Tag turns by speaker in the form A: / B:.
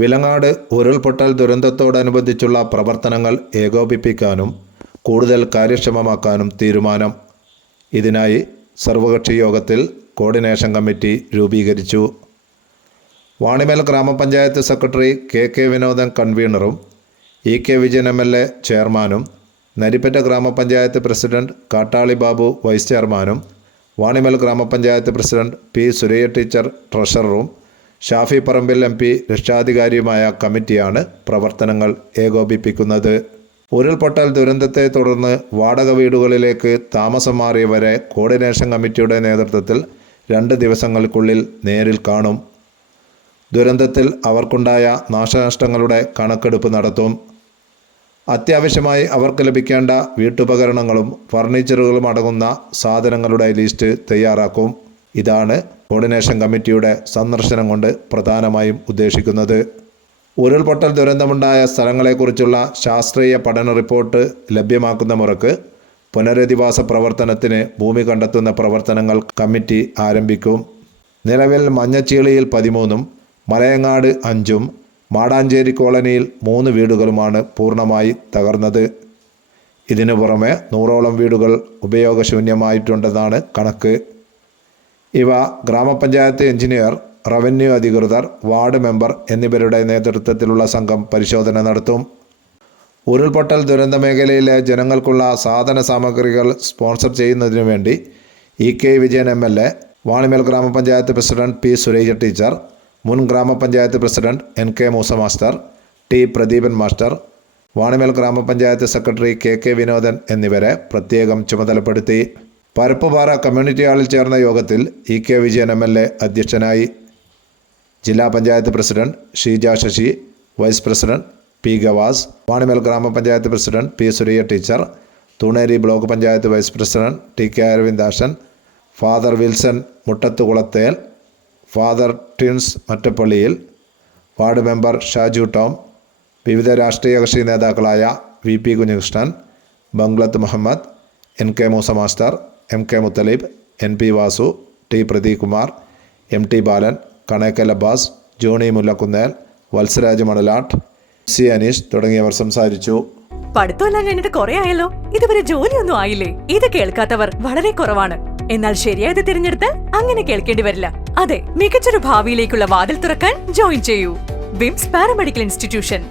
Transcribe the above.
A: വിലങ്ങാട് ഉരുൾപൊട്ടൽ ദുരന്തത്തോടനുബന്ധിച്ചുള്ള പ്രവർത്തനങ്ങൾ ഏകോപിപ്പിക്കാനും കൂടുതൽ കാര്യക്ഷമമാക്കാനും തീരുമാനം. ഇതിനായി സർവകക്ഷി യോഗത്തിൽ കോർഡിനേഷൻ കമ്മിറ്റി രൂപീകരിച്ചു. Vanimel grama panchayat secretary K K Vinodan കൺവീനറും E K Vijayan M L A ചെയർമാനും നരിപ്പറ്റ ഗ്രാമപഞ്ചായത്ത് പ്രസിഡന്റ് കാട്ടാളി ബാബു വൈസ് ചെയർമാനും Vanimel grama panchayat president P Suraiya teacher ട്രഷററും Shafi Parambil M P രക്ഷാധികാരിയുമായ കമ്മിറ്റിയാണ് പ്രവർത്തനങ്ങൾ ഏകോപിപ്പിക്കുന്നത്. ഉരുൾപൊട്ടൽ ദുരന്തത്തെ തുടർന്ന് വാടക വീടുകളിലേക്ക് താമസം മാറിയവരെ കോർഡിനേഷൻ കമ്മിറ്റിയുടെ നേതൃത്വത്തിൽ രണ്ട് ദിവസങ്ങൾക്കുള്ളിൽ നേരിൽ കാണും. ദുരന്തത്തിൽ അവർക്കുണ്ടായ നാശനഷ്ടങ്ങളുടെ കണക്കെടുപ്പ് നടത്തും. അത്യാവശ്യമായി അവർക്ക് ലഭിക്കേണ്ട വീട്ടുപകരണങ്ങളും ഫർണിച്ചറുകളും അടങ്ങുന്ന സാധനങ്ങളുടെ ലിസ്റ്റ് തയ്യാറാക്കും. ഇതാണ് കോർഡിനേഷൻ കമ്മിറ്റിയുടെ സന്ദർശനം കൊണ്ട് പ്രധാനമായും ഉദ്ദേശിക്കുന്നത്. ഉരുൾപൊട്ടൽ ദുരന്തമുണ്ടായ സ്ഥലങ്ങളെക്കുറിച്ചുള്ള ശാസ്ത്രീയ പഠന റിപ്പോർട്ട് ലഭ്യമാക്കുന്ന മുറക്ക് പുനരധിവാസ പ്രവർത്തനത്തിന് ഭൂമി കണ്ടെത്തുന്ന പ്രവർത്തനങ്ങൾ കമ്മിറ്റി ആരംഭിക്കും. നിലവിൽ മഞ്ഞച്ചീളിയിൽ പതിമൂന്നും മലയങ്ങാട് അഞ്ചും മാടാഞ്ചേരി കോളനിയിൽ മൂന്ന് വീടുകളുമാണ് പൂർണമായി തകർന്നത്. ഇതിനു പുറമെ നൂറോളം വീടുകൾ ഉപയോഗശൂന്യമായിട്ടുണ്ടെന്നാണ് കണക്ക്. ഇവ ഗ്രാമപഞ്ചായത്ത് എഞ്ചിനീയർ റവന്യൂ അധികൃതർ വാർഡ് മെമ്പർ എന്നിവരുടെ നേതൃത്വത്തിലുള്ള സംഘം പരിശോധന നടത്തും. ഉരുൾപൊട്ടൽ ദുരന്ത മേഖലയിലെ ജനങ്ങൾക്കുള്ള സാധന സാമഗ്രികൾ സ്പോൺസർ ചെയ്യുന്നതിനു വേണ്ടി E K Vijayan M L A Vanimel grama panchayat president P Sureja teacher മുൻ grama panchayat president N K Moosa master T Pradeepan master Vanimel grama panchayat secretary K K Vinodan എന്നിവരെ പ്രത്യേകം ചുമതലപ്പെടുത്തി. പരപ്പുപാറ കമ്മ്യൂണിറ്റി ഹാളിൽ ചേർന്ന യോഗത്തിൽ E K Vijayan M L A അധ്യക്ഷനായി ജില്ലാ panchayat president Sheeja Sasi vice president P Gavas Vanimel grama panchayat president P Suriya teacher Thuneri block panchayat vice president T K Aravindakshan father Wilson Muttathukulathel father Tins Mattappalliyil ward member Shaju Tom വിവിധ രാഷ്ട്രീയ കക്ഷി നേതാക്കളായ V P Kunhikrishnan Bunglath Muhammad N K Moosa master M K Muthaleeb N P Vasu T Pradeep Kumar M T Balan Kanekkal Abbas Johny Mullakkunnel Valsaraj Manalatt C Aneesh തുടങ്ങിയവർ സംസാരിച്ചു.
B: പഠിത്തമെല്ലാം കഴിഞ്ഞിട്ട് കുറെ ആയല്ലോ. ഇതുവരെ ജോലിയൊന്നും ആയില്ലേ? ഇത് കേൾക്കാത്തവർ വളരെ കുറവാണ്. എന്നാൽ ശരിയായത് തിരഞ്ഞെടുത്താൽ അങ്ങനെ കേൾക്കേണ്ടി വരില്ല. അതെ മികച്ചൊരു ഭാവിയിലേക്കുള്ള വാതിൽ തുറക്കാൻ ജോയിൻ ചെയ്യൂ. വിംസ് പാരാമെഡിക്കൽ ഇൻസ്റ്റിറ്റ്യൂഷൻ.